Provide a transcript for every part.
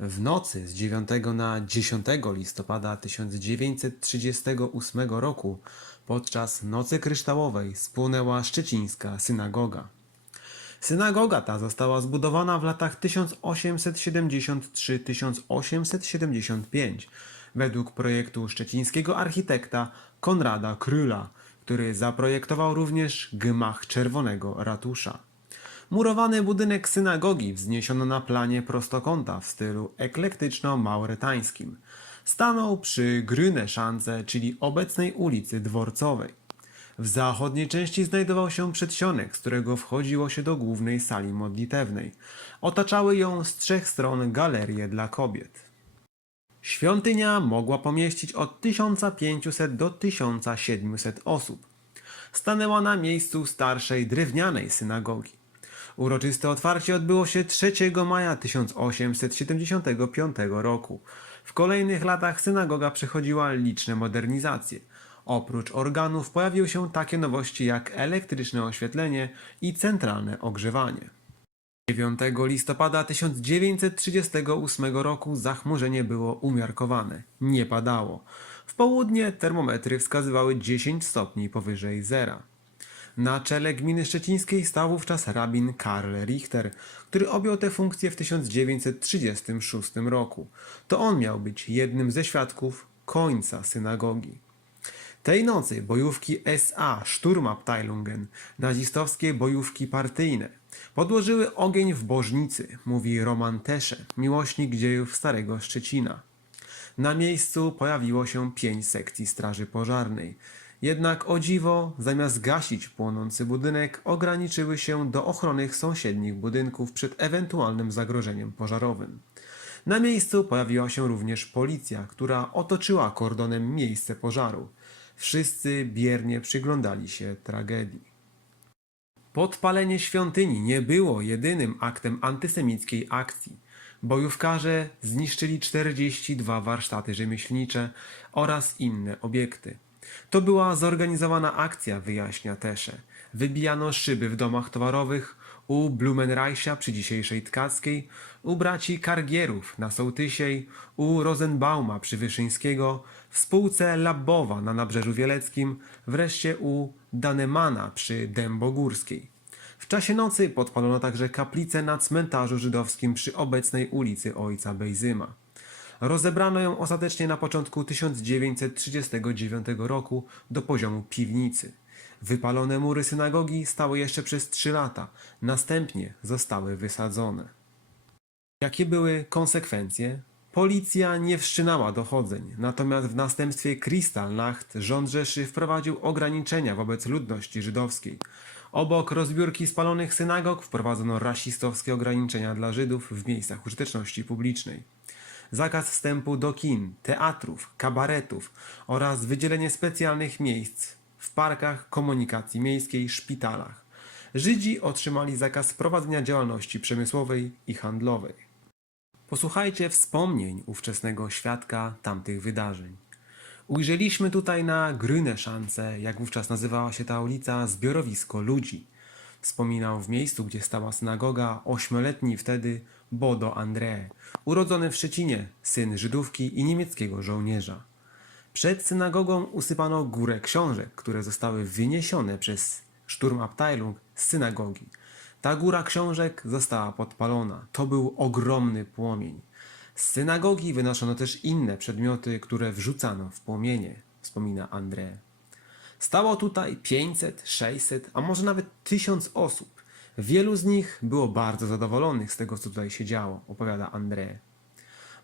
W nocy z 9 na 10 listopada 1938 roku podczas Nocy Kryształowej spłonęła szczecińska synagoga. Synagoga ta została zbudowana w latach 1873-1875 według projektu szczecińskiego architekta Konrada Króla, który zaprojektował również gmach Czerwonego Ratusza. Murowany budynek synagogi wzniesiono na planie prostokąta w stylu eklektyczno-mauretańskim. Stanął przy Grüne Schanze, czyli obecnej ulicy Dworcowej. W zachodniej części znajdował się przedsionek, z którego wchodziło się do głównej sali modlitewnej. Otaczały ją z trzech stron galerie dla kobiet. Świątynia mogła pomieścić od 1500 do 1700 osób. Stanęła na miejscu starszej drewnianej synagogi. Uroczyste otwarcie odbyło się 3 maja 1875 roku. W kolejnych latach synagoga przechodziła liczne modernizacje. Oprócz organów pojawiły się takie nowości jak elektryczne oświetlenie i centralne ogrzewanie. 9 listopada 1938 roku zachmurzenie było umiarkowane. Nie padało. W południe termometry wskazywały 10 stopni powyżej zera. Na czele gminy szczecińskiej stał wówczas rabin Karl Richter, który objął tę funkcję w 1936 roku. To on miał być jednym ze świadków końca synagogi. Tej nocy bojówki SA Sturmabteilungen, nazistowskie bojówki partyjne, podłożyły ogień w Bożnicy, mówi Roman Tesze, miłośnik dziejów Starego Szczecina. Na miejscu pojawiło się pięć sekcji straży pożarnej. Jednak o dziwo, zamiast gasić płonący budynek, ograniczyły się do ochrony sąsiednich budynków przed ewentualnym zagrożeniem pożarowym. Na miejscu pojawiła się również policja, która otoczyła kordonem miejsce pożaru. Wszyscy biernie przyglądali się tragedii. Podpalenie świątyni nie było jedynym aktem antysemickiej akcji. Bojówkarze zniszczyli 42 warsztaty rzemieślnicze oraz inne obiekty. To była zorganizowana akcja, wyjaśnia Tesze. Wybijano szyby w domach towarowych u Blumenreicha przy dzisiejszej Tkackiej, u braci Kargierów na Sołtysiej, u Rosenbauma przy Wyszyńskiego, w spółce Labowa na Nabrzeżu Wieleckim, wreszcie u Danemana przy Dębogórskiej. W czasie nocy podpalono także kaplicę na cmentarzu żydowskim przy obecnej ulicy Ojca Bejzyma. Rozebrano ją ostatecznie na początku 1939 roku do poziomu piwnicy. Wypalone mury synagogi stały jeszcze przez trzy lata, następnie zostały wysadzone. Jakie były konsekwencje? Policja nie wszczynała dochodzeń, natomiast w następstwie Kristallnacht rząd Rzeszy wprowadził ograniczenia wobec ludności żydowskiej. Obok rozbiórki spalonych synagog wprowadzono rasistowskie ograniczenia dla Żydów w miejscach użyteczności publicznej. Zakaz wstępu do kin, teatrów, kabaretów oraz wydzielenie specjalnych miejsc parkach, komunikacji miejskiej, szpitalach. Żydzi otrzymali zakaz prowadzenia działalności przemysłowej i handlowej. Posłuchajcie wspomnień ówczesnego świadka tamtych wydarzeń. Ujrzeliśmy tutaj na Grüneszance, jak wówczas nazywała się ta ulica, zbiorowisko ludzi. Wspominał w miejscu, gdzie stała synagoga, ośmioletni wtedy Bodo André, urodzony w Szczecinie, syn Żydówki i niemieckiego żołnierza. Przed synagogą usypano górę książek, które zostały wyniesione przez Sturmabteilung z synagogi. Ta góra książek została podpalona. To był ogromny płomień. Z synagogi wynoszono też inne przedmioty, które wrzucano w płomienie, wspomina André. Stało tutaj 500, 600, a może nawet 1000 osób. Wielu z nich było bardzo zadowolonych z tego, co tutaj się działo, opowiada André.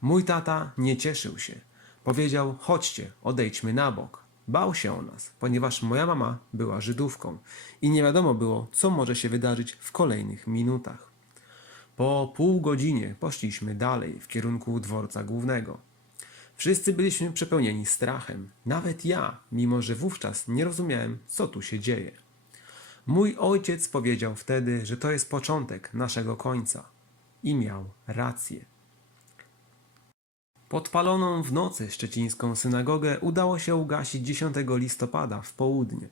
Mój tata nie cieszył się. Powiedział: chodźcie, odejdźmy na bok. Bał się o nas, ponieważ moja mama była Żydówką i nie wiadomo było, co może się wydarzyć w kolejnych minutach. Po pół godzinie poszliśmy dalej w kierunku dworca głównego. Wszyscy byliśmy przepełnieni strachem, nawet ja, mimo że wówczas nie rozumiałem, co tu się dzieje. Mój ojciec powiedział wtedy, że to jest początek naszego końca. I miał rację. Podpaloną w nocy szczecińską synagogę udało się ugasić 10 listopada w południe.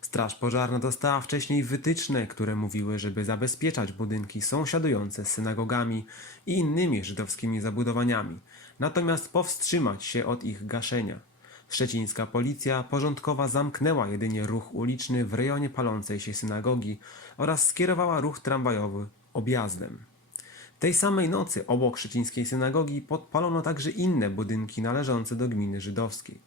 Straż pożarna dostała wcześniej wytyczne, które mówiły, żeby zabezpieczać budynki sąsiadujące z synagogami i innymi żydowskimi zabudowaniami, natomiast powstrzymać się od ich gaszenia. Szczecińska policja porządkowa zamknęła jedynie ruch uliczny w rejonie palącej się synagogi oraz skierowała ruch tramwajowy objazdem. Tej samej nocy obok szczecińskiej synagogi podpalono także inne budynki należące do gminy żydowskiej.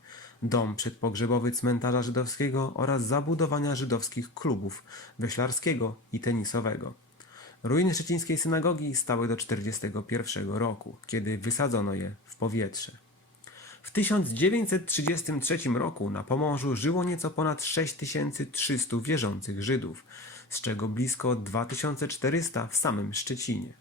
Dom przedpogrzebowy cmentarza żydowskiego oraz zabudowania żydowskich klubów wioślarskiego i tenisowego. Ruiny szczecińskiej synagogi stały do 1941 roku, kiedy wysadzono je w powietrze. W 1933 roku na Pomorzu żyło nieco ponad 6300 wierzących Żydów, z czego blisko 2400 w samym Szczecinie.